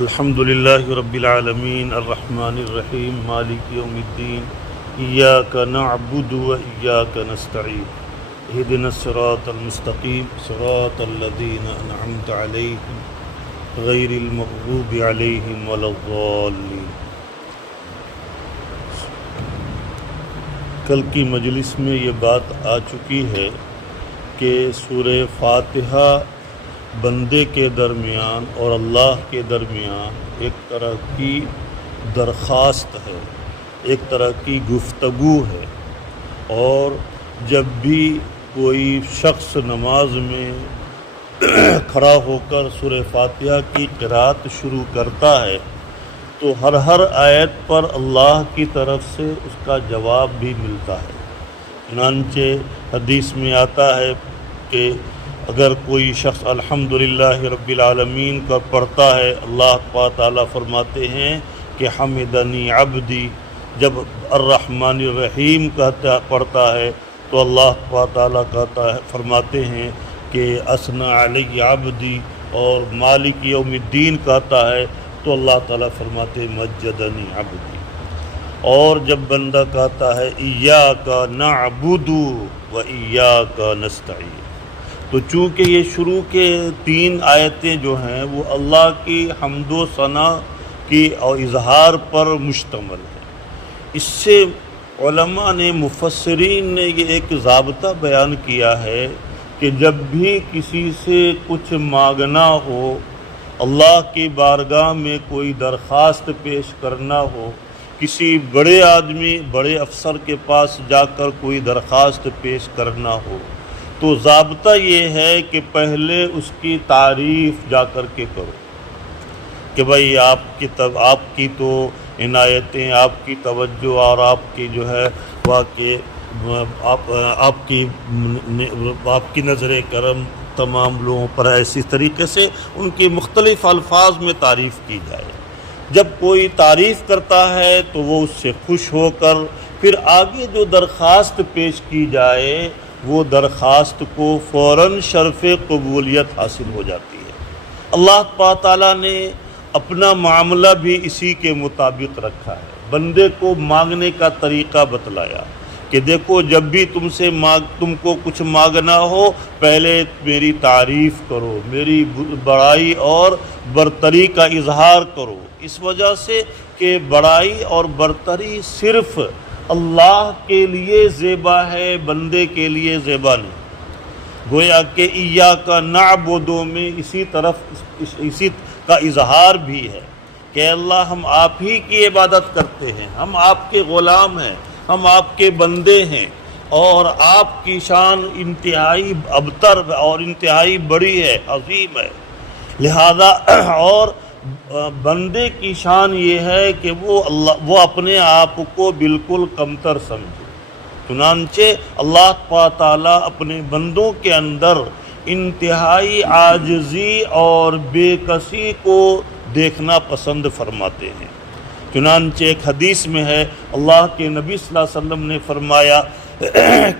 الحمد للہ رب العالمین الرحمن الرحیم مالک یوم الدین ایاک نعبد و ایاک نستعین اہدنا الصراط المستقیم صراط الذین انعمت علیہم غیر المغضوب علیہم ولا الضالین۔ کل کی مجلس میں یہ بات آ چکی ہے کہ سورہ فاتحہ بندے کے درمیان اور اللہ کے درمیان ایک طرح کی درخواست ہے، ایک طرح کی گفتگو ہے، اور جب بھی کوئی شخص نماز میں کھڑا ہو کر سورہ فاتحہ کی قرأت شروع کرتا ہے تو ہر آیت پر اللہ کی طرف سے اس کا جواب بھی ملتا ہے۔ چنانچہ حدیث میں آتا ہے کہ اگر کوئی شخص الحمدللہ رب العالمین کا پڑھتا ہے، اللہ تعالیٰ فرماتے ہیں کہ حمدنی عبدی۔ جب الرحمن الرحیم پڑھتا ہے تو اللہ تعالیٰ فرماتے ہیں کہ اثنى علی عبدی، اور مالک یوم الدین کہتا ہے تو اللہ تعالیٰ فرماتے ہیں مجدنی عبدی۔ اور جب بندہ کہتا ہے ایاک نعبد و ایاک نستعین، تو چونکہ یہ شروع کے 3 آیتیں جو ہیں وہ اللہ کی حمد و ثنا کی اور اظہار پر مشتمل ہے۔ اس سے علماء نے، مفسرین نے یہ ایک ضابطہ بیان کیا ہے کہ جب بھی کسی سے کچھ مانگنا ہو، اللہ کی بارگاہ میں کوئی درخواست پیش کرنا ہو، کسی بڑے آدمی، بڑے افسر کے پاس جا کر کوئی درخواست پیش کرنا ہو، تو ضابطہ یہ ہے کہ پہلے اس کی تعریف جا کر کے کرو کہ بھائی آپ کی تو عنایتیں، آپ کی توجہ اور آپ کی جو ہے واقع آپ کی نظر کرم تمام لوگوں پر ایسی طریقے سے ان کی مختلف الفاظ میں تعریف کی جائے۔ جب کوئی تعریف کرتا ہے تو وہ اس سے خوش ہو کر پھر آگے جو درخواست پیش کی جائے وہ درخواست کو فوراً شرف قبولیت حاصل ہو جاتی ہے۔ اللہ تعالیٰ نے اپنا معاملہ بھی اسی کے مطابق رکھا ہے، بندے کو مانگنے کا طریقہ بتلایا کہ دیکھو جب بھی تم کو کچھ مانگنا ہو پہلے میری تعریف کرو، میری بڑائی اور برتری کا اظہار کرو، اس وجہ سے کہ بڑائی اور برتری صرف اللہ کے لیے زیبا ہے، بندے کے لیے زیبا نہیں۔ گویا کہ ایاک نعبد میں اسی کا اظہار بھی ہے کہ اللہ ہم آپ ہی کی عبادت کرتے ہیں، ہم آپ کے غلام ہیں، ہم آپ کے بندے ہیں، اور آپ کی شان انتہائی ابتر اور انتہائی بڑی ہے، عظیم ہے۔ لہذا اور بندے کی شان یہ ہے کہ وہ اپنے آپ کو بالکل کمتر سمجھے۔ چنانچہ اللہ تعالیٰ اپنے بندوں کے اندر انتہائی عاجزی اور بے کسی کو دیکھنا پسند فرماتے ہیں۔ چنانچہ ایک حدیث میں ہے، اللہ کے نبی صلی اللہ علیہ وسلم نے فرمایا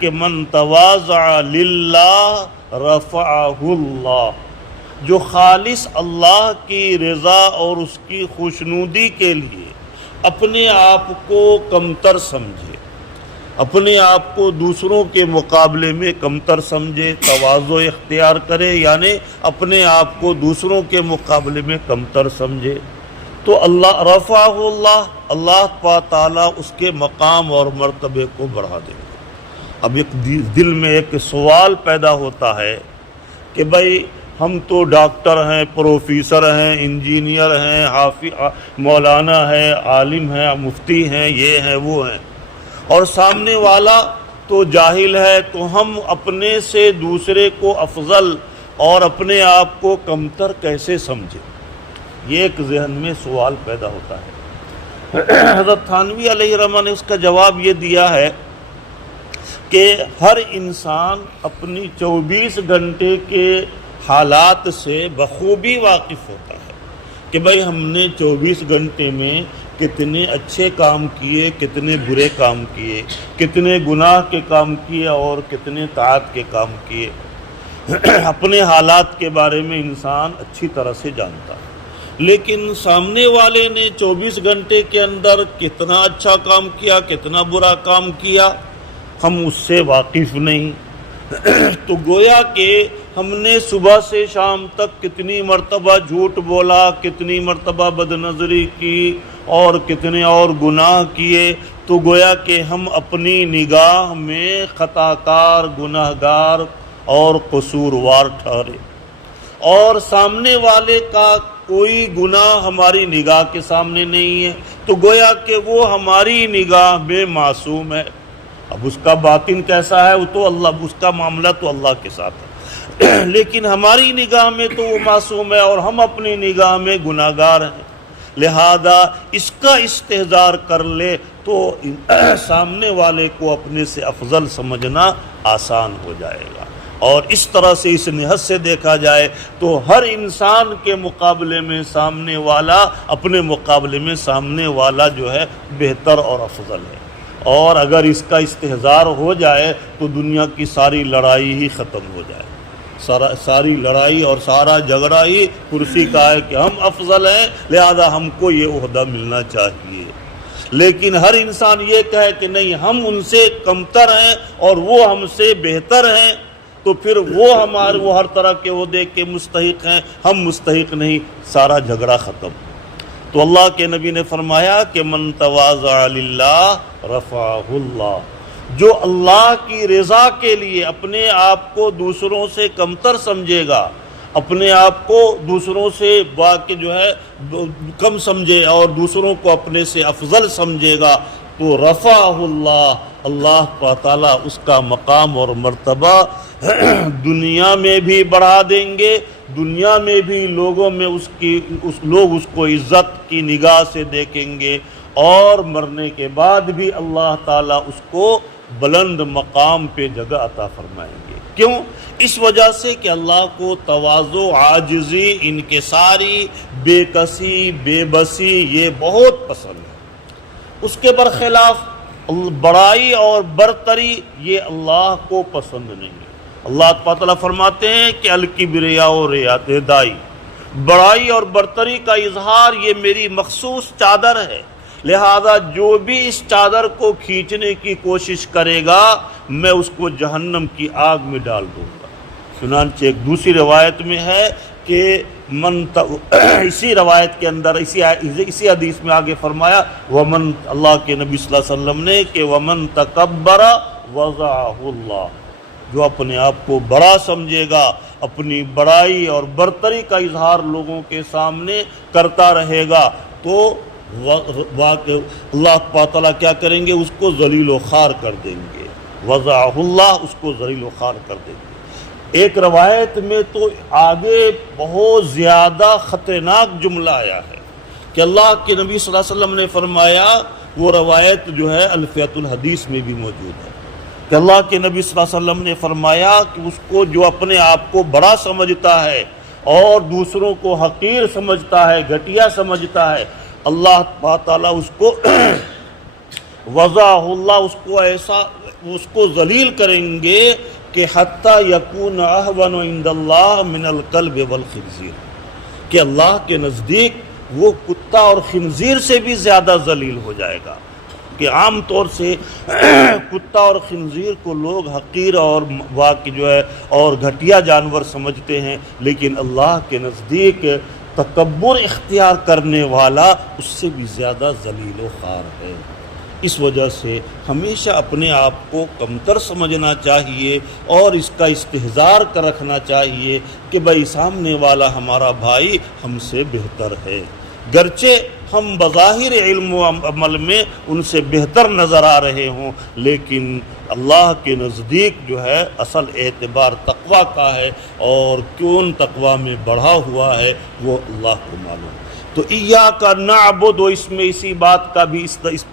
کہ من تواضع للہ رفعہ اللہ، جو خالص اللہ کی رضا اور اس کی خوشنودی کے لیے اپنے آپ کو کمتر سمجھے، اپنے آپ کو دوسروں کے مقابلے میں کمتر سمجھے، تواضع اختیار کرے، یعنی اپنے آپ کو دوسروں کے مقابلے میں کمتر سمجھے، تو اللہ رفعہ اللہ تعالیٰ اس کے مقام اور مرتبے کو بڑھا دے گا۔ اب ایک دل میں ایک سوال پیدا ہوتا ہے کہ بھائی ہم تو ڈاکٹر ہیں، پروفیسر ہیں، انجینئر ہیں، حافظ مولانا ہیں، عالم ہیں، مفتی ہیں، یہ ہیں وہ ہیں، اور سامنے والا تو جاہل ہے، تو ہم اپنے سے دوسرے کو افضل اور اپنے آپ کو کمتر کیسے سمجھیں؟ یہ ایک ذہن میں سوال پیدا ہوتا ہے۔ حضرت تھانوی علیہ الرحمہ نے اس کا جواب یہ دیا ہے کہ ہر انسان اپنی 24 گھنٹے کے حالات سے بخوبی واقف ہوتا ہے کہ بھائی ہم نے 24 گھنٹے میں کتنے اچھے کام کیے، کتنے برے کام کیے، کتنے گناہ کے کام کیے اور کتنے طاعت کے کام کیے۔ اپنے حالات کے بارے میں انسان اچھی طرح سے جانتا ہے۔ لیکن سامنے والے نے 24 گھنٹے کے اندر کتنا اچھا کام کیا کتنا برا کام کیا ہم اس سے واقف نہیں۔ تو گویا کہ ہم نے صبح سے شام تک کتنی مرتبہ جھوٹ بولا، کتنی مرتبہ بد نظری کی اور کتنے اور گناہ کیے، تو گویا کہ ہم اپنی نگاہ میں خطا کار، گناہ گار اور قصوروار ٹھہرے، اور سامنے والے کا کوئی گناہ ہماری نگاہ کے سامنے نہیں ہے، تو گویا کہ وہ ہماری نگاہ میں معصوم ہے۔ اب اس کا باطن کیسا ہے وہ تو اللہ، اس کا معاملہ تو اللہ کے ساتھ ہے، لیکن ہماری نگاہ میں تو وہ معصوم ہے اور ہم اپنی نگاہ میں گناہ گار ہیں، لہذا اس کا استحضار کر لے تو سامنے والے کو اپنے سے افضل سمجھنا آسان ہو جائے گا۔ اور اس طرح سے اس نہج سے دیکھا جائے تو ہر انسان کے مقابلے میں سامنے والا، اپنے مقابلے میں سامنے والا جو ہے بہتر اور افضل ہے، اور اگر اس کا استحضار ہو جائے تو دنیا کی ساری لڑائی ہی ختم ہو جائے، ساری لڑائی اور سارا جھگڑا ہی کرسی کا ہے کہ ہم افضل ہیں لہذا ہم کو یہ عہدہ ملنا چاہیے۔ لیکن ہر انسان یہ کہے کہ نہیں ہم ان سے کمتر ہیں اور وہ ہم سے بہتر ہیں، تو پھر وہ ہر طرح کے عہدے کے مستحق ہیں، ہم مستحق نہیں، سارا جھگڑا ختم۔ تو اللہ کے نبی نے فرمایا کہ من تواضع للہ رفعہ اللہ، جو اللہ کی رضا کے لیے اپنے آپ کو دوسروں سے کمتر سمجھے گا، اپنے آپ کو دوسروں سے باقی جو ہے کم سمجھے اور دوسروں کو اپنے سے افضل سمجھے گا، تو رفعہ اللہ، اللہ تعالیٰ اس کا مقام اور مرتبہ دنیا میں بھی بڑھا دیں گے، دنیا میں بھی لوگوں میں لوگ اس کو عزت کی نگاہ سے دیکھیں گے، اور مرنے کے بعد بھی اللہ تعالیٰ اس کو بلند مقام پہ جگہ عطا فرمائیں گے۔ کیوں؟ اس وجہ سے کہ اللہ کو تواضع، عاجزی، انکساری، بے کسی، بے بسی یہ بہت پسند ہے۔ اس کے برخلاف بڑائی اور برتری یہ اللہ کو پسند نہیں ہے۔ اللہ تعالیٰ فرماتے ہیں کہ الکبریاء ردائی، بڑائی اور برتری کا اظہار یہ میری مخصوص چادر ہے، لہذا جو بھی اس چادر کو کھینچنے کی کوشش کرے گا میں اس کو جہنم کی آگ میں ڈال دوں گا۔ چنانچہ ایک دوسری روایت میں ہے کہ اسی روایت کے اندر اسی حدیث میں آگے فرمایا ومن، اللہ کے نبی صلی اللہ علیہ وسلم نے کہ ومن تکبر وضعہ اللہ، جو اپنے آپ کو بڑا سمجھے گا، اپنی بڑائی اور برتری کا اظہار لوگوں کے سامنے کرتا رہے گا، تو اللہ تعالیٰ کیا کریں گے؟ اس کو ذلیل و خوار کر دیں گے، وضعہ اللہ، اس کو ذلیل و خوار کر دیں گے۔ ایک روایت میں تو آگے بہت زیادہ خطرناک جملہ آیا ہے کہ اللہ کے نبی صلی اللہ علیہ وسلم نے فرمایا، وہ روایت جو ہے الفیۃ الحدیث میں بھی موجود ہے کہ اللہ کے نبی صلی اللہ علیہ وسلم نے فرمایا کہ اس کو جو اپنے آپ کو بڑا سمجھتا ہے اور دوسروں کو حقیر سمجھتا ہے، گھٹیا سمجھتا ہے، اللہ تعالیٰ اس کو وضع اللہ، اس کو ذلیل کریں گے کہ حتی یکون اہون عند اللہ من الکلب والخنزیر، کہ اللہ کے نزدیک وہ کتا اور خنزیر سے بھی زیادہ ذلیل ہو جائے گا۔ کہ عام طور سے کتا اور خنزیر کو لوگ حقیر اور واقع جو ہے اور گھٹیا جانور سمجھتے ہیں، لیکن اللہ کے نزدیک تکبر اختیار کرنے والا اس سے بھی زیادہ ذلیل و خوار ہے۔ اس وجہ سے ہمیشہ اپنے آپ کو کمتر سمجھنا چاہیے اور اس کا استحضار کر رکھنا چاہیے کہ بھائی سامنے والا ہمارا بھائی ہم سے بہتر ہے، گرچہ ہم بظاہر علم و عمل میں ان سے بہتر نظر آ رہے ہوں، لیکن اللہ کے نزدیک جو ہے اصل اعتبار تقویٰ کا ہے، اور کون تقویٰ میں بڑھا ہوا ہے وہ اللہ کو معلوم۔ تو ایاک نعبد، اس میں اسی بات کا بھی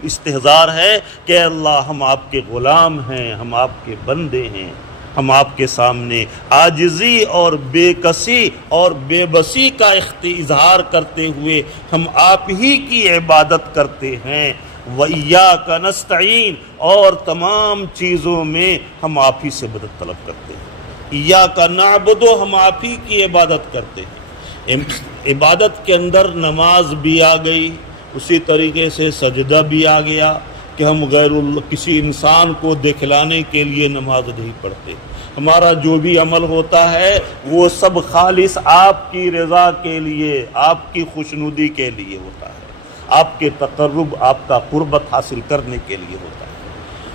استحضار ہے کہ اللہ ہم آپ کے غلام ہیں، ہم آپ کے بندے ہیں، ہم آپ کے سامنے عاجزی اور بے کسی اور بے بسی کا اظہار کرتے ہوئے ہم آپ ہی کی عبادت کرتے ہیں۔ وَإِيَّاكَ نَسْتَعِينُ، اور تمام چیزوں میں ہم آپ ہی سے مدد طلب کرتے ہیں۔ ایاک نعبد، ہم آپ ہی کی عبادت کرتے ہیں۔ عبادت کے اندر نماز بھی آ گئی، اسی طریقے سے سجدہ بھی آ گیا کہ ہم غیر اللہ کسی انسان کو دکھلانے کے لیے نماز نہیں پڑھتے۔ ہمارا جو بھی عمل ہوتا ہے وہ سب خالص آپ کی رضا کے لیے، آپ کی خوشنودی کے لیے ہوتا ہے، آپ کے تقرب، آپ کا قربت حاصل کرنے کے لیے ہوتا ہے۔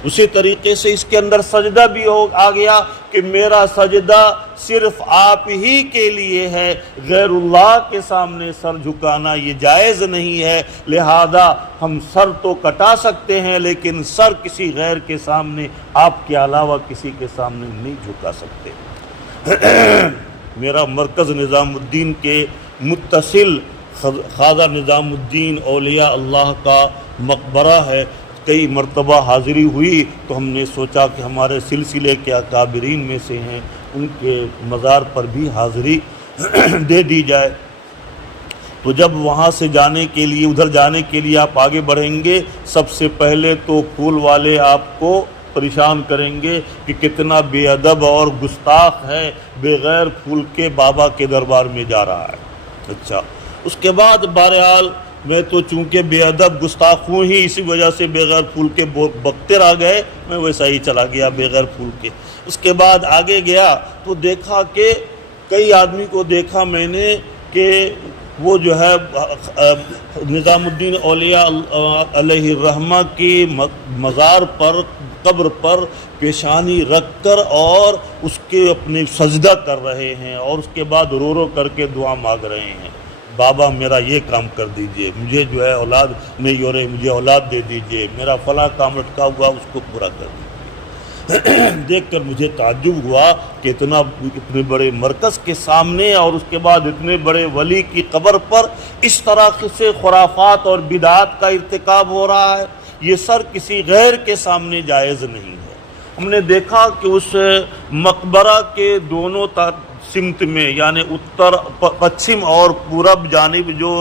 اسی طریقے سے اس کے اندر سجدہ بھی آ گیا کہ میرا سجدہ صرف آپ ہی کے لیے ہے، غیر اللہ کے سامنے سر جھکانا یہ جائز نہیں ہے، لہذا ہم سر تو کٹا سکتے ہیں لیکن سر کسی غیر کے سامنے، آپ کے علاوہ کسی کے سامنے نہیں جھکا سکتے۔ میرا مرکز نظام الدین کے متصل خواجہ نظام الدین اولیاء اللہ کا مقبرہ ہے، کئی مرتبہ حاضری ہوئی تو ہم نے سوچا کہ ہمارے سلسلے کے اکابرین میں سے ہیں، ان کے مزار پر بھی حاضری دے دی جائے۔ تو جب وہاں سے جانے کے لیے، ادھر جانے کے لیے آپ آگے بڑھیں گے، سب سے پہلے تو پھول والے آپ کو پریشان کریں گے کہ کتنا بے ادب اور گستاخ ہے، بغیر پھول کے بابا کے دربار میں جا رہا ہے۔ اچھا، اس کے بعد بہرحال میں تو چونکہ بے ادب گستاخ ہوں ہی، اسی وجہ سے بغیر پھول کے بکتے آ گئے، میں ویسا ہی چلا گیا بغیر پھول کے۔ اس کے بعد آگے گیا تو دیکھا کہ کئی آدمی کو دیکھا میں نے کہ وہ جو ہے نظام الدین اولیاء علیہ الرحمہ کی مزار پر، قبر پر پیشانی رکھ کر اور اس کے اپنے سجدہ کر رہے ہیں، اور اس کے بعد رو رو کر کے دعا مانگ رہے ہیں، بابا میرا یہ کام کر دیجئے، مجھے جو ہے اولاد نہیں ہو رہی، مجھے اولاد دے دیجئے، میرا فلاں کام لٹکا ہوا اس کو پورا کر دیجئے۔ دیکھ کر مجھے تعجب ہوا کہ اتنے بڑے مرکز کے سامنے اور اس کے بعد اتنے بڑے ولی کی قبر پر اس طرح سے خرافات اور بدعات کا ارتکاب ہو رہا ہے، یہ سر کسی غیر کے سامنے جائز نہیں ہے۔ ہم نے دیکھا کہ اس مقبرہ کے دونوں سمت میں، یعنی اتر پچھم اور پورب جانب جو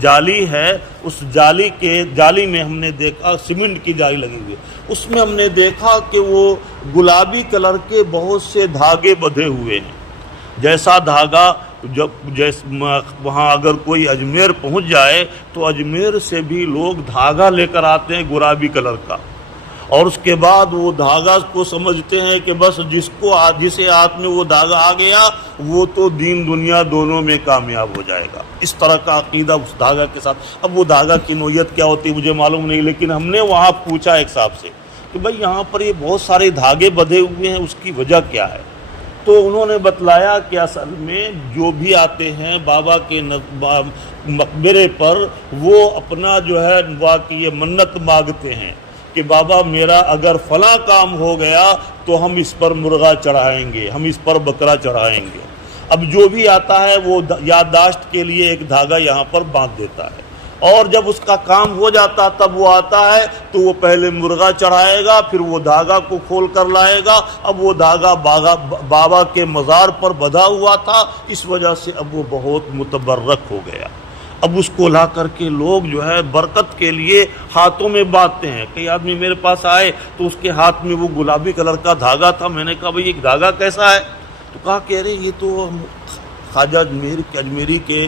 جالی ہے، اس جالی میں ہم نے دیکھا سیمنٹ کی جالی لگی ہوئی، اس میں ہم نے دیکھا کہ وہ گلابی کلر کے بہت سے دھاگے بندھے ہوئے ہیں، جیسا دھاگا وہاں اگر کوئی اجمیر پہنچ جائے تو اجمیر سے بھی لوگ دھاگا لے کر آتے ہیں گلابی کلر کا، اور اس کے بعد وہ دھاگا کو سمجھتے ہیں کہ بس جسے ہاتھ میں وہ دھاگا آ گیا وہ تو دین دنیا دونوں میں کامیاب ہو جائے گا، اس طرح کا عقیدہ اس دھاگا کے ساتھ۔ اب وہ دھاگا کی نوعیت کیا ہوتی ہے مجھے معلوم نہیں، لیکن ہم نے وہاں پوچھا ایک صاحب سے کہ بھائی یہاں پر یہ بہت سارے دھاگے بندھے ہوئے ہیں، اس کی وجہ کیا ہے؟ تو انہوں نے بتلایا کہ اصل میں جو بھی آتے ہیں بابا کے مقبرے پر وہ اپنا جو ہے یہ منت مانگتے ہیں کہ بابا میرا اگر فلاں کام ہو گیا تو ہم اس پر مرغا چڑھائیں گے، ہم اس پر بکرا چڑھائیں گے۔ اب جو بھی آتا ہے وہ یادداشت کے لیے ایک دھاگا یہاں پر باندھ دیتا ہے، اور جب اس کا کام ہو جاتا تب وہ آتا ہے تو وہ پہلے مرغا چڑھائے گا، پھر وہ دھاگا کو کھول کر لائے گا۔ اب وہ دھاگا بابا کے مزار پر بندھا ہوا تھا، اس وجہ سے اب وہ بہت متبرک ہو گیا۔ اب اس کو لا کر کے لوگ جو ہے برکت کے لیے ہاتھوں میں باندھتے ہیں۔ کئی آدمی میرے پاس آئے تو اس کے ہاتھ میں وہ گلابی کلر کا دھاگا تھا، میں نے کہا بھئی یہ دھاگا کیسا ہے؟ تو کہا کہ ارے یہ تو ہم خواجہ اجمیری کے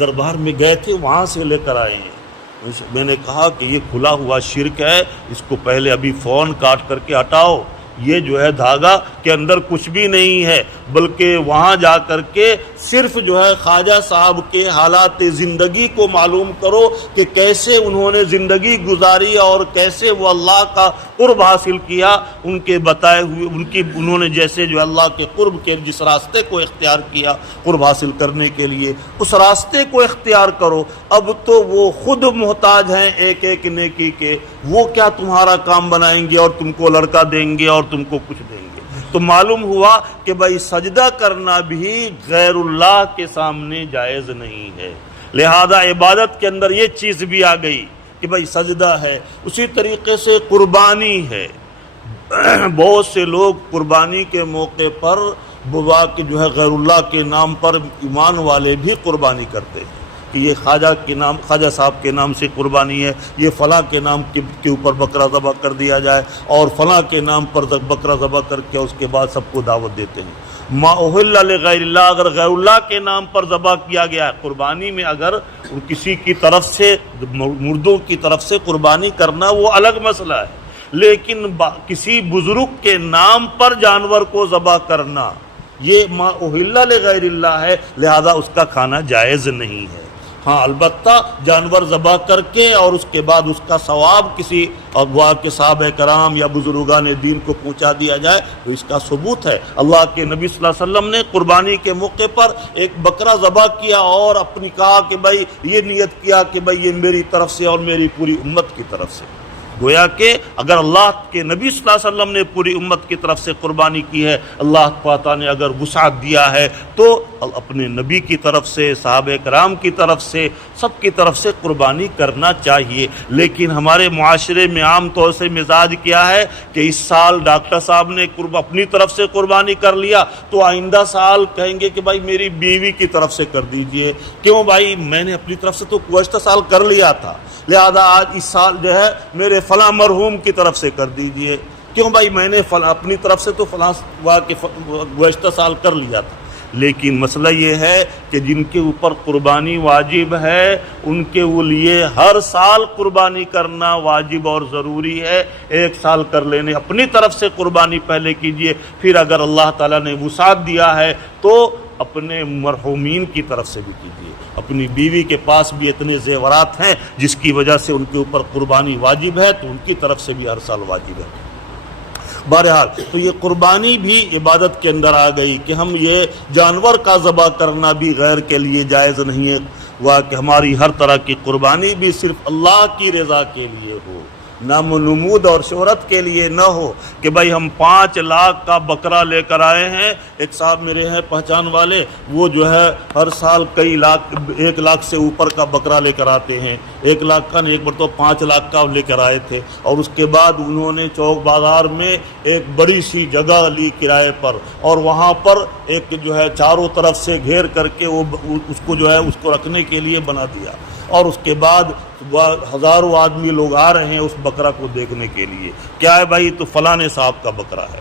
دربار میں گئے تھے، وہاں سے لے کر آئے ہیں۔ میں نے کہا کہ یہ کھلا ہوا شرک ہے، اس کو پہلے ابھی فون کاٹ کر کے ہٹاؤ، یہ جو ہے دھاگا کے اندر کچھ بھی نہیں ہے، بلکہ وہاں جا کر کے صرف جو ہے خواجہ صاحب کے حالات زندگی کو معلوم کرو کہ کیسے انہوں نے زندگی گزاری اور کیسے وہ اللہ کا قرب حاصل کیا، ان کے بتائے ہوئے انہوں نے جیسے جو اللہ کے قرب کے جس راستے کو اختیار کیا قرب حاصل کرنے کے لیے، اس راستے کو اختیار کرو۔ اب تو وہ خود محتاج ہیں ایک ایک نیکی کے، وہ کیا تمہارا کام بنائیں گے اور تم کو لڑکا دیں گے اور تم کو کچھ دیں گے؟ تو معلوم ہوا کہ بھائی سجدہ کرنا بھی غیر اللہ کے سامنے جائز نہیں ہے، لہذا عبادت کے اندر یہ چیز بھی آ گئی کہ بھائی سجدہ ہے۔ اسی طریقے سے قربانی ہے، بہت سے لوگ قربانی کے موقع پر بوا کے جو ہے غیر اللہ کے نام پر ایمان والے بھی قربانی کرتے ہیں کہ یہ خواجہ صاحب کے نام سے قربانی ہے، یہ فلاں کے نام کے اوپر بکرا ذبح کر دیا جائے، اور فلاں کے نام پر بکرا ذبح کر کے اس کے بعد سب کو دعوت دیتے ہیں۔ ما اہل لغیر اللہ، اگر غیر اللہ کے نام پر ذبح کیا گیا ہے، قربانی میں اگر کسی کی طرف سے مردوں کی طرف سے قربانی کرنا وہ الگ مسئلہ ہے، لیکن کسی بزرگ کے نام پر جانور کو ذبح کرنا یہ ما اہل لغیر اللہ ہے، لہذا اس کا کھانا جائز نہیں ہے۔ ہاں البتہ جانور ذبح کر کے اور اس کے بعد اس کا ثواب کسی اغوا کے صحابہ کرام یا بزرگان دین کو پہنچا دیا جائے تو اس کا ثبوت ہے۔ اللہ کے نبی صلی اللہ علیہ وسلم نے قربانی کے موقع پر ایک بکرا ذبح کیا اور اپنی کہا کہ بھائی یہ نیت کیا کہ بھائی یہ میری طرف سے اور میری پوری امت کی طرف سے۔ گویا کہ اگر اللہ کے نبی صلی اللہ علیہ وسلم نے پوری امت کی طرف سے قربانی کی ہے، اللہ تعالیٰ نے اگر وسعت دیا ہے تو اپنے نبی کی طرف سے، صحابہ کرام کی طرف سے، سب کی طرف سے قربانی کرنا چاہیے۔ لیکن ہمارے معاشرے میں عام طور سے مزاج کیا ہے کہ اس سال ڈاکٹر صاحب نے اپنی طرف سے قربانی کر لیا تو آئندہ سال کہیں گے کہ بھائی میری بیوی کی طرف سے کر دیجئے۔ کیوں بھائی؟ میں نے اپنی طرف سے تو گزشتہ سال کر لیا تھا، لہذا آج اس سال جو ہے میرے فلاں مرحوم کی طرف سے کر دیجئے۔ کیوں بھائی؟ میں نے اپنی طرف سے تو فلاں گزشتہ سال کر لیا تھا۔ لیکن مسئلہ یہ ہے کہ جن کے اوپر قربانی واجب ہے ان کے لیے ہر سال قربانی کرنا واجب اور ضروری ہے۔ ایک سال کر لینے، اپنی طرف سے قربانی پہلے کیجئے، پھر اگر اللہ تعالیٰ نے وسعت دیا ہے تو اپنے مرحومین کی طرف سے بھی کیجیے۔ اپنی بیوی کے پاس بھی اتنے زیورات ہیں جس کی وجہ سے ان کے اوپر قربانی واجب ہے تو ان کی طرف سے بھی ہر سال واجب ہے۔ بہرحال تو یہ قربانی بھی عبادت کے اندر آ گئی کہ ہم یہ جانور کا ذبح کرنا بھی غیر کے لیے جائز نہیں ہے، وہ کہ ہماری ہر طرح کی قربانی بھی صرف اللہ کی رضا کے لیے ہو، نام و نمود اور شہرت کے لیے نہ ہو کہ بھائی ہم 5 لاکھ کا بکرا لے کر آئے ہیں۔ ایک صاحب میرے ہیں پہچان والے، وہ جو ہے ہر سال کئی لاکھ، 1 لاکھ سے اوپر کا بکرا لے کر آتے ہیں۔ 1 لاکھ کا نہیں، ایک مرتبہ 5 لاکھ کا لے کر آئے تھے، اور اس کے بعد انہوں نے چوک بازار میں ایک بڑی سی جگہ لی کرائے پر، اور وہاں پر ایک جو ہے چاروں طرف سے گھیر کر کے وہ اس کو جو ہے اس کو رکھنے کے لیے بنا دیا، اور اس کے بعد ہزاروں آدمی لوگ آ رہے ہیں اس بکرا کو دیکھنے کے لیے۔ کیا ہے بھائی؟ تو فلاں صاحب کا بکرا ہے۔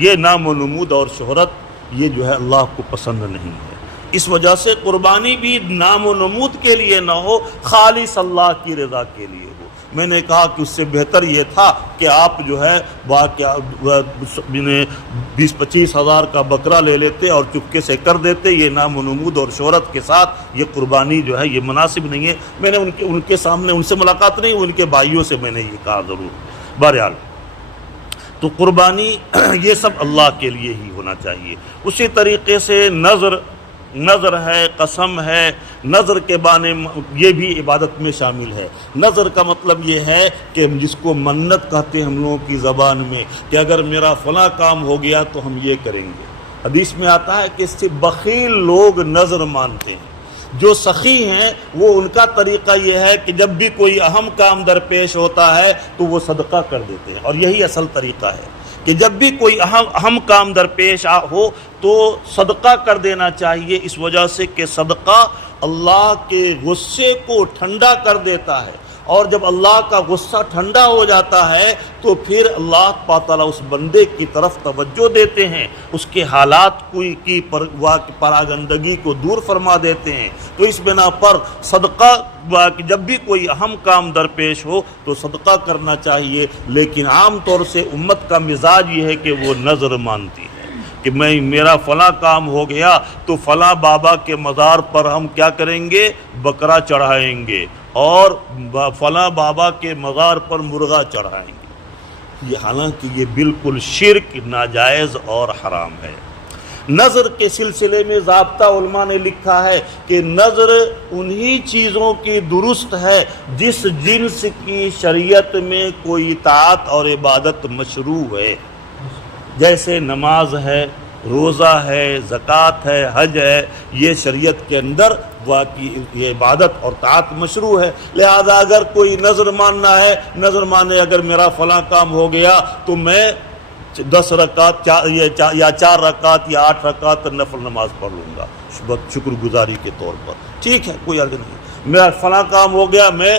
یہ نام و نمود اور شہرت یہ جو ہے اللہ کو پسند نہیں ہے۔ اس وجہ سے قربانی بھی نام و نمود کے لیے نہ ہو، خالص اللہ کی رضا کے لیے ہو۔ میں نے کہا کہ اس سے بہتر یہ تھا کہ آپ جو ہے 20-25 ہزار کا بکرا لے لیتے اور چپکے سے کر دیتے۔ یہ نام و نمود اور شہرت کے ساتھ یہ قربانی جو ہے یہ مناسب نہیں ہے۔ میں نے ان کے سامنے ان سے ملاقات نہیں، ان کے بھائیوں سے میں نے یہ کہا ضرور۔ بہرحال تو قربانی یہ سب اللہ کے لیے ہی ہونا چاہیے۔ اسی طریقے سے نظر ہے، قسم ہے، نظر کے بانے یہ بھی عبادت میں شامل ہے۔ نظر کا مطلب یہ ہے کہ جس کو منت کہتے ہیں ہم لوگوں کی زبان میں، کہ اگر میرا فلاں کام ہو گیا تو ہم یہ کریں گے۔ حدیث میں آتا ہے کہ اس سے بخیل لوگ نظر مانتے ہیں۔ جو سخی ہیں وہ ان کا طریقہ یہ ہے کہ جب بھی کوئی اہم کام درپیش ہوتا ہے تو وہ صدقہ کر دیتے ہیں، اور یہی اصل طریقہ ہے کہ جب بھی کوئی اہم کام درپیش ہو تو صدقہ کر دینا چاہیے، اس وجہ سے کہ صدقہ اللہ کے غصے کو ٹھنڈا کر دیتا ہے، اور جب اللہ کا غصہ ٹھنڈا ہو جاتا ہے تو پھر اللہ تعالیٰ اس بندے کی طرف توجہ دیتے ہیں، اس کے حالات کی پراگندگی کو دور فرما دیتے ہیں۔ تو اس بنا پر صدقہ جب بھی کوئی اہم کام درپیش ہو تو صدقہ کرنا چاہیے، لیکن عام طور سے امت کا مزاج یہ ہے کہ وہ نظر مانتی ہے کہ میرا فلاں کام ہو گیا تو فلاں بابا کے مزار پر ہم کیا کریں گے؟ بکرا چڑھائیں گے، اور فلاں بابا کے مزار پر مرغا چڑھائیں گے۔ یہ حالانکہ یہ بالکل شرک، ناجائز اور حرام ہے۔ نظر کے سلسلے میں ضابطہ علماء نے لکھا ہے کہ نظر انہی چیزوں کی درست ہے جس جنس کی شریعت میں کوئی اطاعت اور عبادت مشروع ہے، جیسے نماز ہے، روزہ ہے، زکوٰۃ ہے، حج ہے۔ یہ شریعت کے اندر یہ عبادت اور طاعت مشروع ہے۔ لہذا اگر کوئی نظر ماننا ہے، نظر مانے اگر میرا فلاں کام ہو گیا تو میں 10 رکعت یا 4 رکعت یا 8 رکعت نفل نماز پڑھ لوں گا شکر گزاری کے طور پر، ٹھیک ہے، کوئی عرض نہیں۔ میرا فلاں کام ہو گیا، میں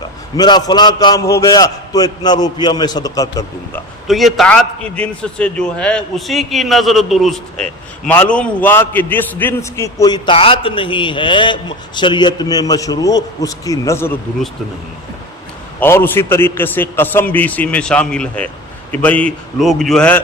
گا، میرا فلاں کام ہو گیا تو اتنا روپیہ میں صدقہ کر دوں گا۔ تو یہ طاعت کی جنس سے جو ہے اسی کی نظر درست ہے۔ معلوم ہوا کہ جس جنس کی کوئی طاعت نہیں ہے شریعت میں مشروع، اس کی نظر درست نہیں ہے۔ اور اسی طریقے سے قسم بھی اسی میں شامل ہے کہ بھئی لوگ جو ہے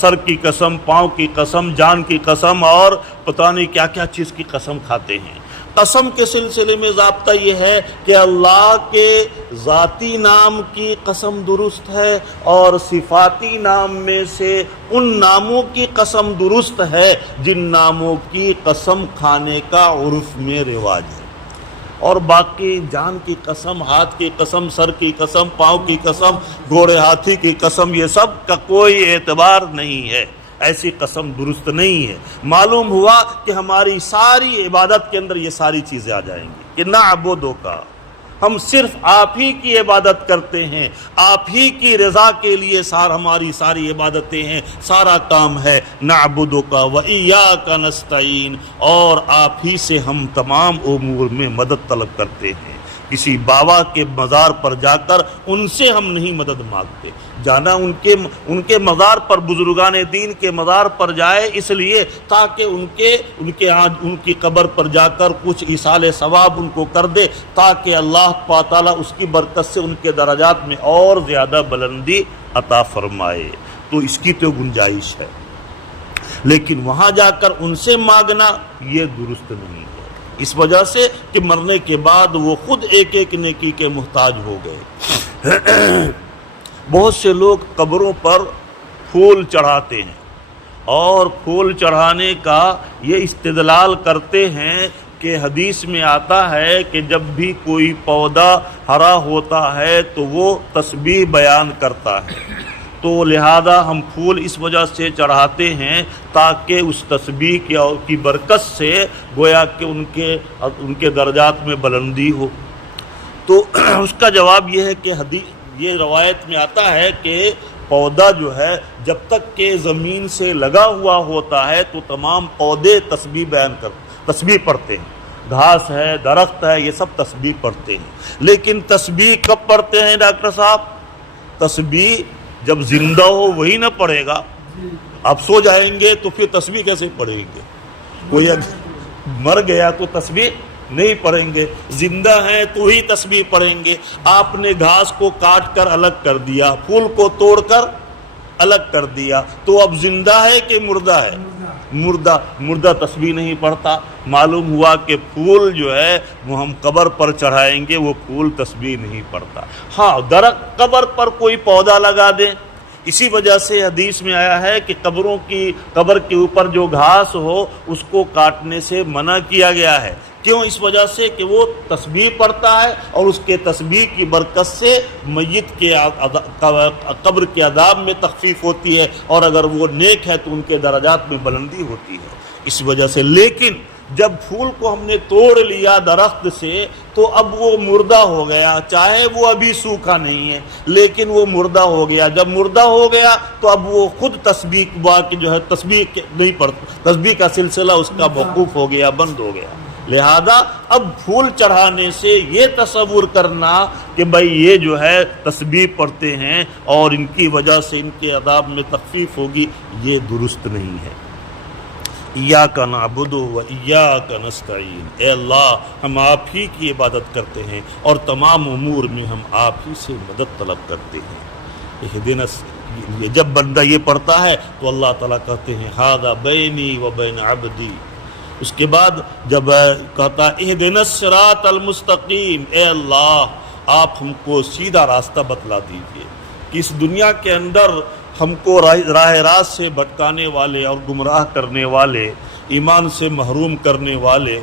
سر کی قسم، پاؤں کی قسم، جان کی قسم اور پتہ نہیں کیا کیا چیز کی قسم کھاتے ہیں۔ قسم کے سلسلے میں ضابطہ یہ ہے کہ اللہ کے ذاتی نام کی قسم درست ہے اور صفاتی نام میں سے ان ناموں کی قسم درست ہے جن ناموں کی قسم کھانے کا عرف میں رواج ہے، اور باقی جان کی قسم، ہاتھ کی قسم، سر کی قسم، پاؤں کی قسم، گھوڑے ہاتھی کی قسم، یہ سب کا کوئی اعتبار نہیں ہے، ایسی قسم درست نہیں ہے۔ معلوم ہوا کہ ہماری ساری عبادت کے اندر یہ ساری چیزیں آ جائیں گی کہ نعبدو کا، ہم صرف آپ ہی کی عبادت کرتے ہیں، آپ ہی کی رضا کے لیے ہماری ساری عبادتیں ہیں، سارا کام ہے۔ نعبدک و ایاک نستعین، اور آپ ہی سے ہم تمام امور میں مدد طلب کرتے ہیں۔ کسی بابا کے مزار پر جا کر ان سے ہم نہیں مدد مانگتے، جانا ان کے مزار پر، بزرگان دین کے مزار پر جائے اس لیے تاکہ ان کی قبر پر جا کر کچھ ایصال ثواب ان کو کر دے، تاکہ اللہ تعالیٰ اس کی برکت سے ان کے درجات میں اور زیادہ بلندی عطا فرمائے۔ تو اس کی تو گنجائش ہے، لیکن وہاں جا کر ان سے مانگنا یہ درست نہیں ہے، اس وجہ سے کہ مرنے کے بعد وہ خود ایک ایک نیکی کے محتاج ہو گئے۔ بہت سے لوگ قبروں پر پھول چڑھاتے ہیں اور پھول چڑھانے کا یہ استدلال کرتے ہیں کہ حدیث میں آتا ہے کہ جب بھی کوئی پودا ہرا ہوتا ہے تو وہ تسبیح بیان کرتا ہے، تو لہذا ہم پھول اس وجہ سے چڑھاتے ہیں تاکہ اس تسبیح کی برکت سے گویا کہ ان کے درجات میں بلندی ہو۔ تو اس کا جواب یہ ہے کہ یہ روایت میں آتا ہے کہ پودا جو ہے جب تک کہ زمین سے لگا ہوا ہوتا ہے تو تمام پودے تسبیح پڑھتے ہیں، گھاس ہے، درخت ہے، یہ سب تسبیح پڑھتے ہیں۔ لیکن تسبیح کب پڑھتے ہیں ڈاکٹر صاحب؟ تسبیح جب زندہ ہو وہی نہ پڑھے گا، آپ سو جائیں گے تو پھر تسبیح کیسے پڑھیں گے؟ کوئی مر گیا تو تسبیح نہیں پڑھیں گے، زندہ ہیں تو ہی تسبیح پڑھیں گے۔ آپ نے گھاس کو کاٹ کر الگ کر دیا، پھول کو توڑ کر الگ کر دیا، تو اب زندہ ہے کہ مردہ ہے؟ مردہ تسبیح نہیں پڑھتا۔ معلوم ہوا کہ پھول جو ہے وہ ہم قبر پر چڑھائیں گے، وہ پھول تسبیح نہیں پڑھتا۔ ہاں درخت قبر پر کوئی پودا لگا دیں، اسی وجہ سے حدیث میں آیا ہے کہ قبر کے اوپر جو گھاس ہو اس کو کاٹنے سے منع کیا گیا ہے۔ کیوں؟ اس وجہ سے کہ وہ تسبیح پڑھتا ہے اور اس کے تسبیح کی برکت سے میت کے قبر کے عذاب میں تخفیف ہوتی ہے، اور اگر وہ نیک ہے تو ان کے درجات میں بلندی ہوتی ہے، اس وجہ سے۔ لیکن جب پھول کو ہم نے توڑ لیا درخت سے تو اب وہ مردہ ہو گیا، چاہے وہ ابھی سوکھا نہیں ہے لیکن وہ مردہ ہو گیا۔ جب مردہ ہو گیا تو اب وہ خود تسبیح نہیں پڑھتا، تسبیح کا سلسلہ اس کا موقوف ہو گیا، بند ہو گیا۔ لہذا اب پھول چڑھانے سے یہ تصور کرنا کہ بھائی یہ جو ہے تسبیح پڑھتے ہیں اور ان کی وجہ سے ان کے عذاب میں تخفیف ہوگی، یہ درست نہیں ہے۔ ایاک نعبد و ایاک نستعین، اے اللہ ہم آپ ہی کی عبادت کرتے ہیں اور تمام امور میں ہم آپ ہی سے مدد طلب کرتے ہیں۔ جب بندہ یہ پڑھتا ہے تو اللہ تعالیٰ کہتے ہیں ھذا بینی و بین عبدی۔ اس کے بعد جب کہتا اہدنا الصراط المستقیم، اے اللہ آپ ہم کو سیدھا راستہ بتلا دیجئے کہ اس دنیا کے اندر ہم کو راہ راست سے بھٹکانے والے اور گمراہ کرنے والے، ایمان سے محروم کرنے والے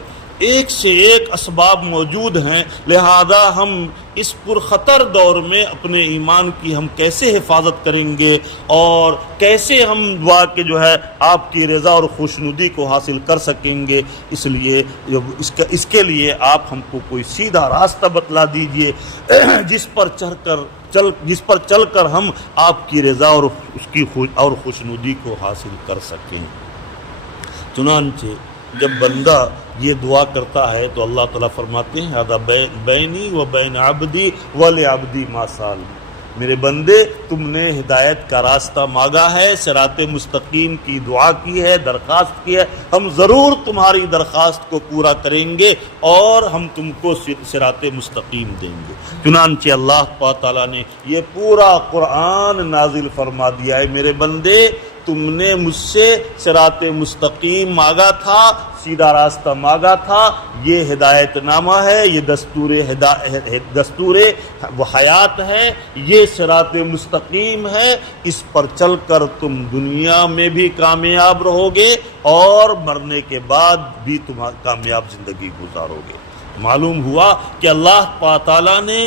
ایک سے ایک اسباب موجود ہیں، لہذا ہم اس پرخطر دور میں اپنے ایمان کی ہم کیسے حفاظت کریں گے اور کیسے ہم دعا کے جو ہے آپ کی رضا اور خوشنودی کو حاصل کر سکیں گے۔ اس لیے اس کے لیے آپ ہم کو کوئی سیدھا راستہ بتلا دیجئے جس پر چل کر ہم آپ کی رضا اور خوشنودی کو حاصل کر سکیں۔ چنانچہ جب بندہ یہ دعا کرتا ہے تو اللہ تعالیٰ فرماتے ہیں ھذا بینی و بین عبدی ولعبدی ما سال، میرے بندے تم نے ہدایت کا راستہ مانگا ہے، صراط مستقیم کی دعا کی ہے، درخواست کی ہے، ہم ضرور تمہاری درخواست کو پورا کریں گے اور ہم تم کو صراط مستقیم دیں گے۔ چنانچہ اللہ تعالیٰ نے یہ پورا قرآن نازل فرما دیا ہے، میرے بندے تم نے مجھ سے صراط مستقیم مانگا تھا، سیدھا راستہ مانگا تھا، یہ ہدایت نامہ ہے، یہ دستور حیات ہے، یہ صراط مستقیم ہے، اس پر چل کر تم دنیا میں بھی کامیاب رہو گے اور مرنے کے بعد بھی تم کامیاب زندگی گزارو گے۔ معلوم ہوا کہ اللہ تعالیٰ نے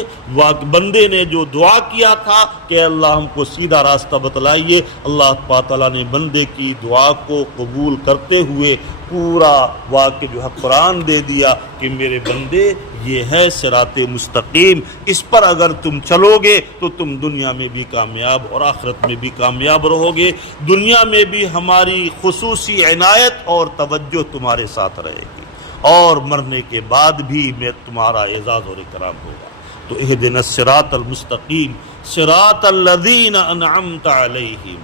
بندے نے جو دعا کیا تھا کہ اللہ ہم کو سیدھا راستہ بتلائیے، اللہ تعالیٰ نے بندے کی دعا کو قبول کرتے ہوئے پورا واقع جو ہے قرآن دے دیا کہ میرے بندے یہ ہے صراط مستقیم، اس پر اگر تم چلو گے تو تم دنیا میں بھی کامیاب اور آخرت میں بھی کامیاب رہو گے، دنیا میں بھی ہماری خصوصی عنایت اور توجہ تمہارے ساتھ رہے گی اور مرنے کے بعد بھی میں تمہارا اعزاز اور اکرام ہوگا۔ تو اہدنا الصراط المستقیم صراط الذین انعمت علیہم،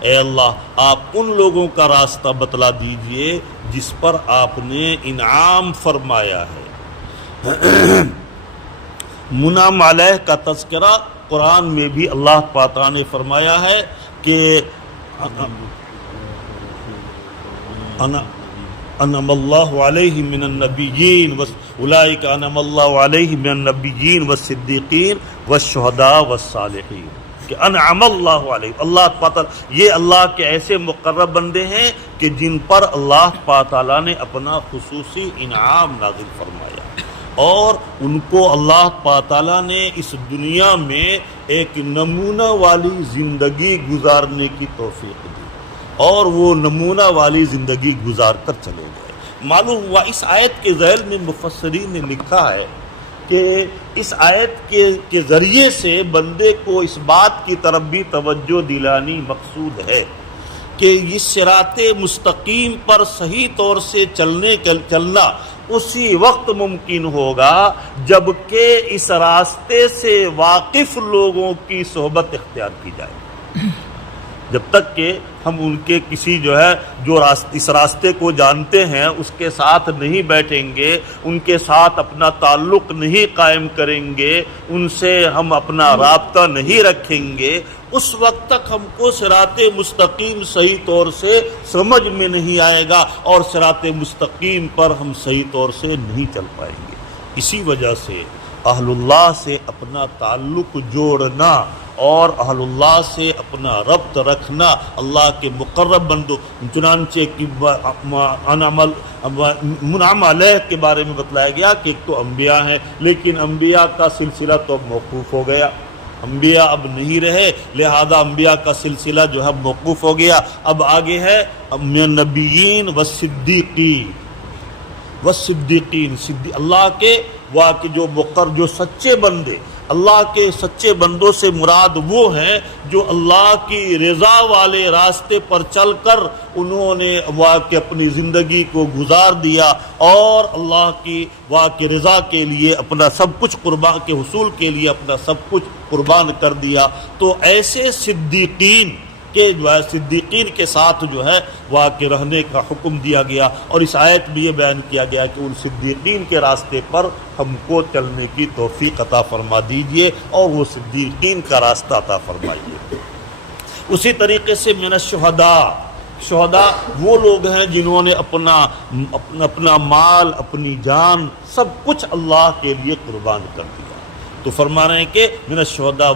اے اللہ آپ ان لوگوں کا راستہ بتلا دیجئے جس پر آپ نے انعام فرمایا ہے۔ منعم علیہ کا تذکرہ قرآن میں بھی اللہ تعالیٰ نے فرمایا ہے کہ انعم اللہ علیہ من النبیین اولئک انعم اللہ علیہ من النبیین والصدیقین والشہداء والصالحین، کہ انعم اللہ علیہ، اللہ تعالیٰ یہ اللہ کے ایسے مقرب بندے ہیں کہ جن پر اللہ تعالیٰ نے اپنا خصوصی انعام نازل فرمایا اور ان کو اللہ تعالیٰ نے اس دنیا میں ایک نمونہ والی زندگی گزارنے کی توفیق دی اور وہ نمونہ والی زندگی گزار کر چلے گئے۔ معلوم ہوا اس آیت کے ذیل میں مفسرین نے لکھا ہے کہ اس آیت کے ذریعے سے بندے کو اس بات کی طرف بھی توجہ دلانی مقصود ہے کہ اس صراط مستقیم پر صحیح طور سے چلنا اسی وقت ممکن ہوگا جب کہ اس راستے سے واقف لوگوں کی صحبت اختیار کی جائے۔ جب تک کہ ہم ان کے کسی جو اس راستے کو جانتے ہیں اس کے ساتھ نہیں بیٹھیں گے، ان کے ساتھ اپنا تعلق نہیں قائم کریں گے، ان سے ہم اپنا رابطہ نہیں رکھیں گے، اس وقت تک ہم کو صراط مستقیم صحیح طور سے سمجھ میں نہیں آئے گا اور صراط مستقیم پر ہم صحیح طور سے نہیں چل پائیں گے۔ اسی وجہ سے اہل اللہ سے اپنا تعلق جوڑنا اور اہل اللہ سے اپنا ربط رکھنا اللہ کے مقرب بندوں، چنانچہ منعم علیہ کے بارے میں بتلایا گیا کہ ایک تو انبیاء ہیں، لیکن انبیاء کا سلسلہ تو اب موقوف ہو گیا، انبیاء اب نہیں رہے، لہذا انبیاء کا سلسلہ جو ہے موقوف ہو گیا۔ اب آگے ہے نبیین والصدیقین، اللہ کے واقع جو سچے بندے، اللہ کے سچے بندوں سے مراد وہ ہیں جو اللہ کی رضا والے راستے پر چل کر انہوں نے واقع اپنی زندگی کو گزار دیا اور اللہ کی واقع رضا کے لیے اپنا سب کچھ قربان کے حصول کے لیے اپنا سب کچھ قربان کر دیا۔ تو ایسے صدیقین کے ساتھ جو ہے واقع رہنے کا حکم دیا گیا اور اس آیت میں یہ بیان کیا گیا کہ ان صدیقین کے راستے پر ہم کو چلنے کی توفیق عطا فرما دیجئے اور وہ صدیقین کا راستہ عطا فرمائیے۔ اسی طریقے سے من شہداء وہ لوگ ہیں جنہوں نے اپنا مال، اپنی جان، سب کچھ اللہ کے لیے قربان کر دیا۔ تو فرما رہے ہیں کہ من الشہداء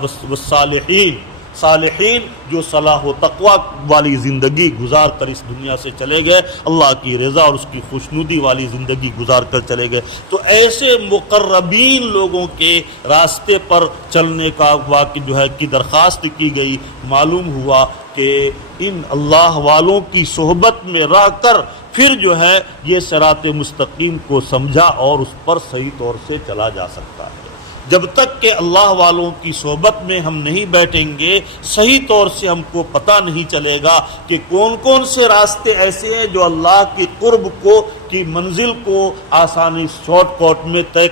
صالحین جو صلاح و تقوی والی زندگی گزار کر اس دنیا سے چلے گئے، اللہ کی رضا اور اس کی خوشنودی والی زندگی گزار کر چلے گئے۔ تو ایسے مقربین لوگوں کے راستے پر چلنے کا واقع جو ہے کی درخواست کی گئی۔ معلوم ہوا کہ ان اللہ والوں کی صحبت میں رہ کر پھر جو ہے یہ صراط مستقیم کو سمجھا اور اس پر صحیح طور سے چلا جا سکتا ہے۔ جب تک کہ اللہ والوں کی صحبت میں ہم نہیں بیٹھیں گے صحیح طور سے ہم کو پتہ نہیں چلے گا کہ کون کون سے راستے ایسے ہیں جو اللہ کی قرب کو کی منزل کو آسانی شارٹ کٹ میں طے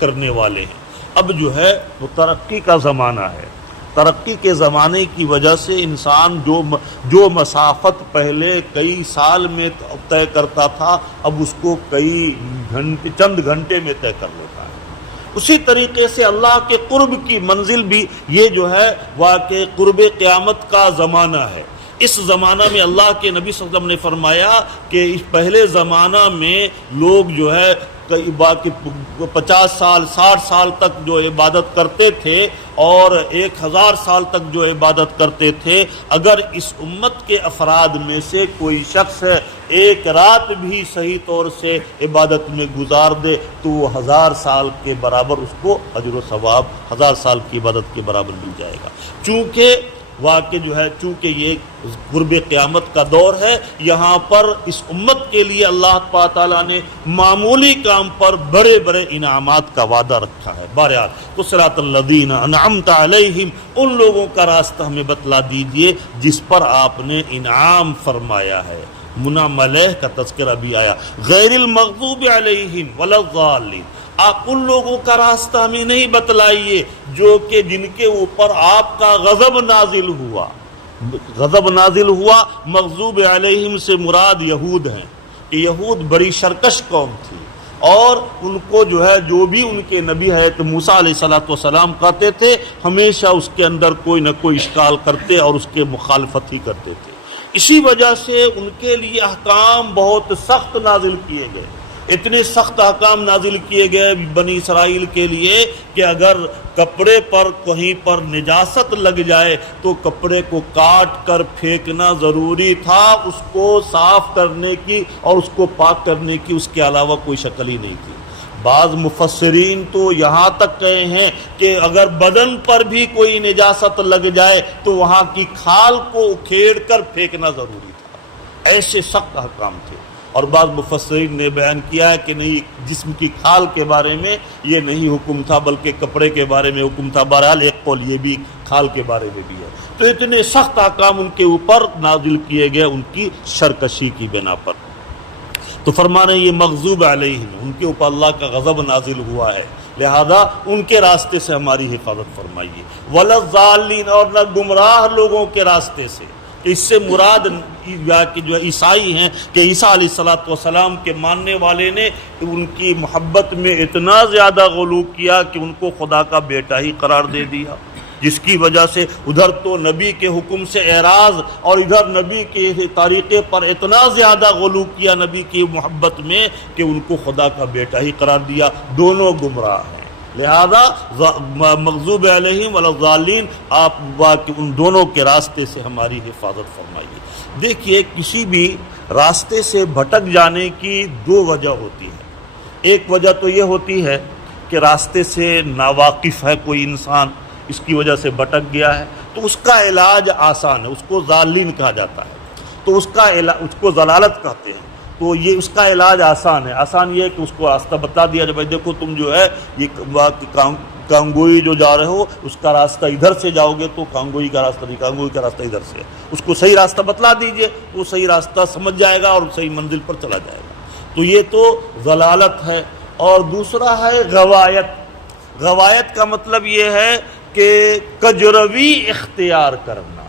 کرنے والے ہیں۔ اب جو ہے وہ ترقی کا زمانہ ہے، ترقی کے زمانے کی وجہ سے انسان جو مسافت پہلے کئی سال میں طے کرتا تھا اب اس کو چند گھنٹے میں طے کر لیتا ہے۔ اسی طریقے سے اللہ کے قرب کی منزل بھی یہ جو ہے واقع قرب قیامت کا زمانہ ہے۔ اس زمانہ میں اللہ کے نبی صلی اللہ علیہ وسلم نے فرمایا کہ اس پہلے زمانہ میں لوگ جو ہے 50 سال 60 سال تک جو عبادت کرتے تھے اور 1000 سال تک جو عبادت کرتے تھے، اگر اس امت کے افراد میں سے کوئی شخص ایک رات بھی صحیح طور سے عبادت میں گزار دے تو وہ 1000 سال کے برابر اس کو اجر و ثواب 1000 سال کی عبادت کے برابر مل جائے گا۔ چونکہ یہ قرب قیامت کا دور ہے، یہاں پر اس امت کے لیے اللہ تعالیٰ نے معمولی کام پر بڑے بڑے انعامات کا وعدہ رکھا ہے۔ بہرحال تو صراط الذین انعمت علیہم، ان لوگوں کا راستہ ہمیں بتلا دیجئے جس پر آپ نے انعام فرمایا ہے۔ منعم علیہ کا تذکرہ بھی آیا، غیر المغضوب علیہم ولا الضالین، آپ ان لوگوں کا راستہ ہمیں نہیں بتلائیے جو کہ جن کے اوپر آپ کا غضب نازل ہوا۔ غضب نازل ہوا، مغضوب علیہم سے مراد یہود ہیں کہ یہود بڑی شرکش قوم تھی اور ان کو جو بھی ان کے نبی حضرت موسیٰ علیہ السلام کہتے تھے ہمیشہ اس کے اندر کوئی نہ کوئی اشکال کرتے اور اس کے مخالفت ہی کرتے تھے۔ اسی وجہ سے ان کے لیے احکام بہت سخت نازل کیے گئے، اتنے سخت احکام نازل کیے گئے بنی اسرائیل کے لیے کہ اگر کپڑے پر کہیں پر نجاست لگ جائے تو کپڑے کو کاٹ کر پھینکنا ضروری تھا، اس کو صاف کرنے کی اور اس کو پاک کرنے کی اس کے علاوہ کوئی شکل ہی نہیں تھی۔ بعض مفسرین تو یہاں تک کہے ہیں کہ اگر بدن پر بھی کوئی نجاست لگ جائے تو وہاں کی کھال کو اکھیڑ کر پھینکنا ضروری تھا، ایسے سخت احکام تھے۔ اور بعض مفسرین نے بیان کیا ہے کہ نہیں، جسم کی کھال کے بارے میں یہ نہیں حکم تھا بلکہ کپڑے کے بارے میں حکم تھا۔ بہرحال ایک قول یہ بھی کھال کے بارے میں بھی ہے۔ تو اتنے سخت احکام ان کے اوپر نازل کیے گئے ان کی سرکشی کی بنا پر۔ تو فرمانے یہ مغضوب علیہم، ان کے اوپر اللہ کا غضب نازل ہوا ہے، لہذا ان کے راستے سے ہماری حفاظت فرمائیے۔ ولا الضالین، اور نہ گمراہ لوگوں کے راستے سے۔ اس سے مراد جو عیسائی ہیں کہ عیسیٰ علیہ السلام کے ماننے والے نے ان کی محبت میں اتنا زیادہ غلو کیا کہ ان کو خدا کا بیٹا ہی قرار دے دیا، جس کی وجہ سے ادھر تو نبی کے حکم سے اعراض اور ادھر نبی کے طریقے پر اتنا زیادہ غلو کیا نبی کی محبت میں کہ ان کو خدا کا بیٹا ہی قرار دیا۔ دونوں گمراہ ہیں، لہذا مغضوب علیہم ولا الضالین، آپ ان دونوں کے راستے سے ہماری حفاظت فرمائیے۔ دیکھیے، کسی بھی راستے سے بھٹک جانے کی دو وجہ ہوتی ہے۔ ایک وجہ تو یہ ہوتی ہے کہ راستے سے ناواقف ہے کوئی انسان، اس کی وجہ سے بھٹک گیا ہے، تو اس کا علاج آسان ہے، اس کو ضالین کہا جاتا ہے، تو اس کو ضلالت کہتے ہیں۔ تو یہ اس کا علاج آسان ہے۔ آسان یہ ہے کہ اس کو راستہ بتا دیا جائے، بھائی دیکھو تم جو ہے یہ کانگوئی جو جا رہے ہو اس کا راستہ ادھر سے جاؤ گے تو کانگوئی کا راستہ نہیں، کانگوئی کا راستہ ادھر سے ہے، اس کو صحیح راستہ بتلا دیجئے، وہ صحیح راستہ سمجھ جائے گا اور صحیح منزل پر چلا جائے گا۔ تو یہ تو ضلالت ہے۔ اور دوسرا ہے غوایت۔ غوایت کا مطلب یہ ہے کہ کجروی اختیار کرنا،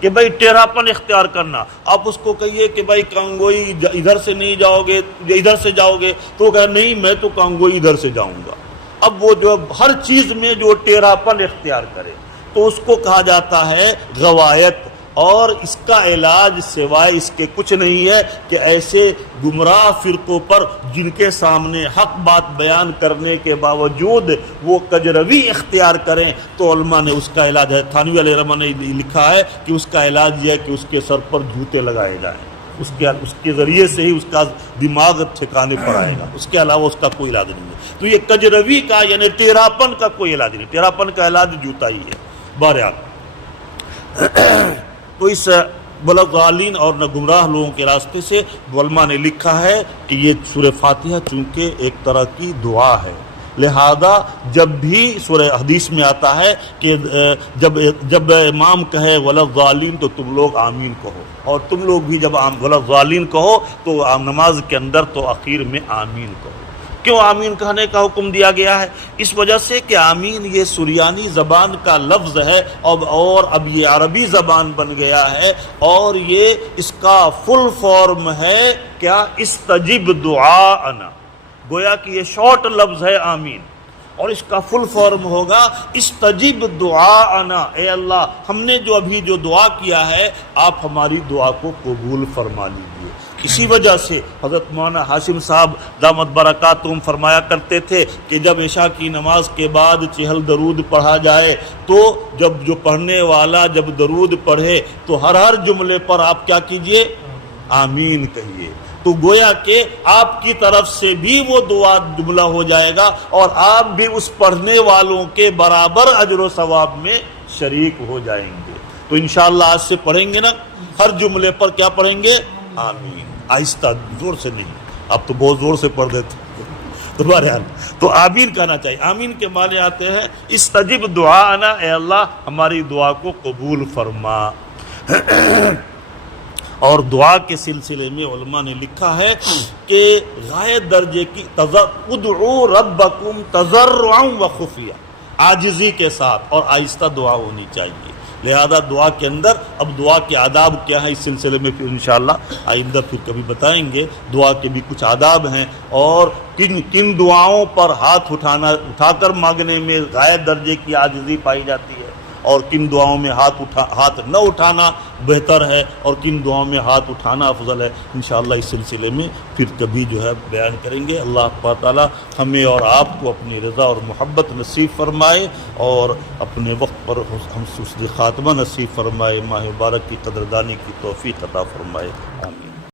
کہ بھائی ٹیڑھاپن اختیار کرنا۔ آپ اس کو کہیے کہ بھائی کانگوئی ادھر سے نہیں جاؤ گے، ادھر سے جاؤ گے، تو وہ کہے نہیں میں تو کانگوئی ادھر سے جاؤں گا۔ اب وہ جو ہر چیز میں جو ٹیڑھاپن اختیار کرے تو اس کو کہا جاتا ہے غوایت۔ اور اس کا علاج سوائے اس کے کچھ نہیں ہے کہ ایسے گمراہ فرقوں پر جن کے سامنے حق بات بیان کرنے کے باوجود وہ کجروی اختیار کریں، تو علماء نے اس کا علاج ہے، تھانوی علیہ رحمہ نے لکھا ہے کہ اس کا علاج یہ ہے کہ اس کے سر پر جوتے لگائے جائیں، اس کے ذریعے سے ہی اس کا دماغ ٹھکانے پر آئے گا، اس کے علاوہ اس کا کوئی علاج نہیں ہے۔ تو یہ کجروی کا یعنی ٹیڑھاپن کا کوئی علاج نہیں، ٹیڑھاپن کا علاج جوتا ہی ہے۔ بہرحال تو اس ولا الضالین اور نہ گمراہ لوگوں کے راستے سے علماء نے لکھا ہے کہ یہ سورہ فاتحہ چونکہ ایک طرح کی دعا ہے، لہذا جب بھی سورہ حدیث میں آتا ہے کہ جب امام کہے وَلَضَّالِينَ تو تم لوگ آمین کہو، اور تم لوگ بھی جب وَلَضَّالِينَ کہو تو نماز کے اندر تو اخیر میں آمین کہو۔ کیوں آمین کہنے کا حکم دیا گیا ہے؟ اس وجہ سے کہ آمین یہ سریانی زبان کا لفظ ہے اور اب یہ عربی زبان بن گیا ہے، اور یہ اس کا فل فارم ہے کیا؟ استجب دعاءنا، گویا کہ یہ شارٹ لفظ ہے آمین، اور اس کا فل فارم ہوگا استجب دعاءنا، اے اللہ ہم نے جو دعا کیا ہے آپ ہماری دعا کو قبول فرما لیجیے۔ اسی وجہ سے حضرت مولانا ہاشم صاحب دامت برکاتہم فرمایا کرتے تھے کہ جب عشاء کی نماز کے بعد 40 درود پڑھا جائے تو جو پڑھنے والا جب درود پڑھے تو ہر جملے پر آپ کیا کیجئے؟ آمین کہیے۔ تو گویا کہ آپ کی طرف سے بھی وہ دعا جملہ ہو جائے گا اور آپ بھی اس پڑھنے والوں کے برابر اجر و ثواب میں شریک ہو جائیں گے۔ تو انشاءاللہ آج سے پڑھیں گے نا، ہر جملے پر کیا پڑھیں گے؟ آمین، آہستہ، زور سے نہیں، آپ تو بہت زور سے پڑھ دیتے تو بہرحال تو آمین کہنا چاہیے۔ آمین کے معنی آتے ہیں استجب دعانا، اے اللہ ہماری دعا کو قبول فرما۔ اور دعا کے سلسلے میں علماء نے لکھا ہے کہ غایت درجے کی ادعوا ربکم تضرعا وخفیہ، عاجزی کے ساتھ اور آہستہ دعا ہونی چاہیے۔ لہذا دعا کے اندر اب دعا کے آداب کیا ہے اس سلسلے میں پھر انشاءاللہ آئندہ پھر کبھی بتائیں گے۔ دعا کے بھی کچھ آداب ہیں اور کن دعاؤں پر ہاتھ اٹھا کر مانگنے میں غایت درجے کی عاجزی پائی جاتی ہے، اور کن دعاؤں میں ہاتھ نہ اٹھانا بہتر ہے، اور کن دعاؤں میں ہاتھ اٹھانا افضل ہے۔ انشاءاللہ اس سلسلے میں پھر کبھی بیان کریں گے۔ اللہ تعالیٰ ہمیں اور آپ کو اپنی رضا اور محبت نصیب فرمائے اور اپنے وقت پر ہم حسن خاتمہ نصیب فرمائے، ماہ مبارک کی قدردانی کی توفیق عطا فرمائے، آمین۔